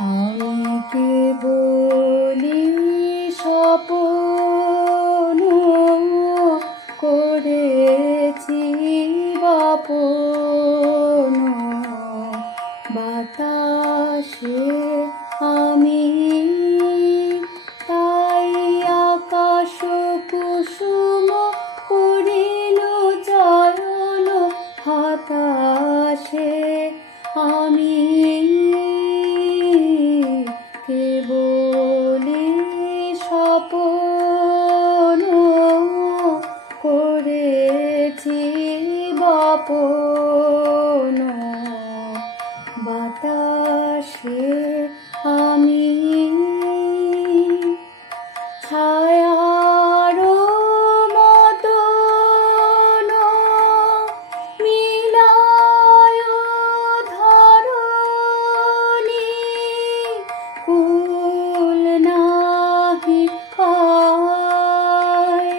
আমি কে বলি স্বপন করেছি বাপন। বাতাসে আমি বাপন বাতাসে আমি ছায়ার মতন মিলায় ধরণী। কুল নাহি পায়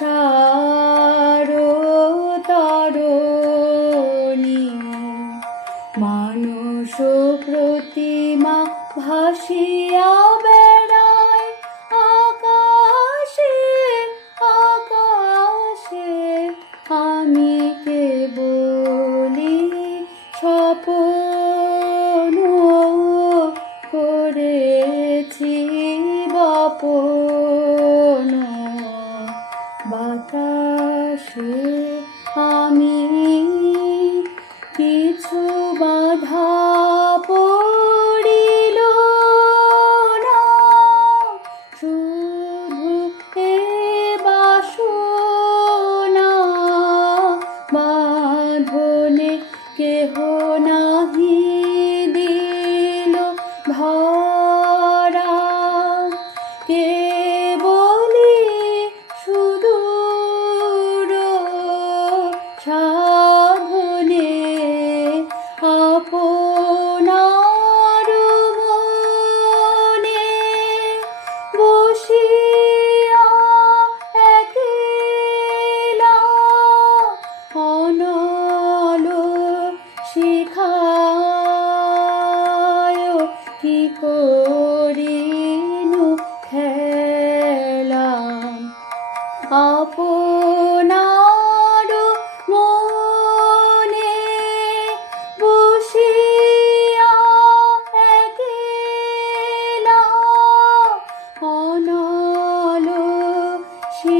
আশার তরণী। মানুষ প্রতিমা ভাসিয়া বেড়ায় আকাশে আকাশে। আমি কে বলি স্বপন করেছি বাপন? বাতাসে আমি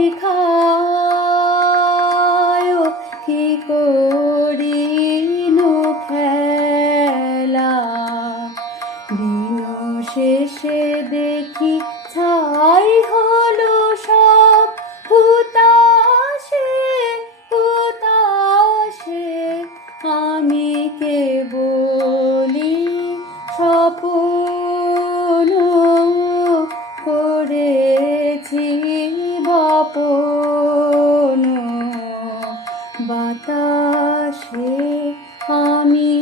শিখায় কি করি খেলা? দিন শেষে দেখি বাতাসে আমি